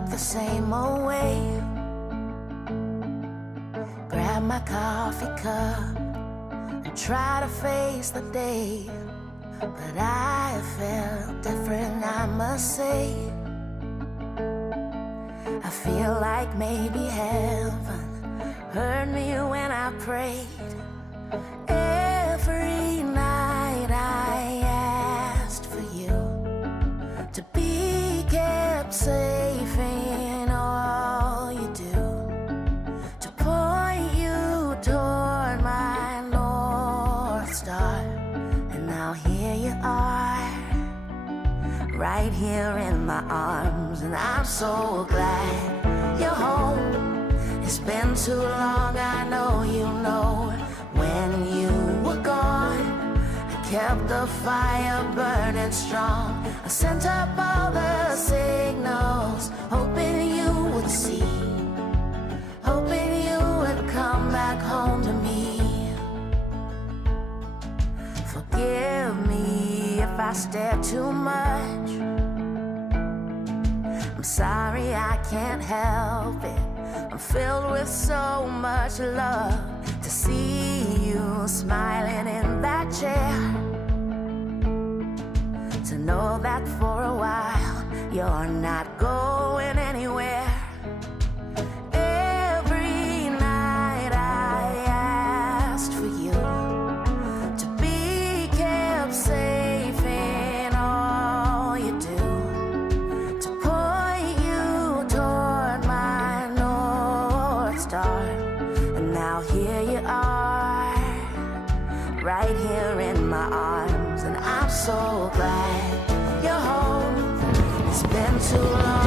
up the same old way. Grab my coffee cup and try to face the day, but I felt different, I must say. I feel like maybe heaven heard me when I prayed. Every night I asked for you to be kept safe in all you do, to point you toward my North Star. And now here you are, right here in my arms, and I'm so glad you're home. It's been too long, I know you know. When you were gone, I kept the fire burning strong. I sent up all the signals, hoping you would see, hoping you would come back home to me. Forgive me if I stare too much. I'm sorry, I can't help it. I'm filled with so much love to see you smiling in that chair, to know that for a while you're not going anywhere. Every night I asked for you to be kept safe in all you do, to point you toward my North Star. And now here you are, right here in my arms, and I'm so glad you're home. It's been too long.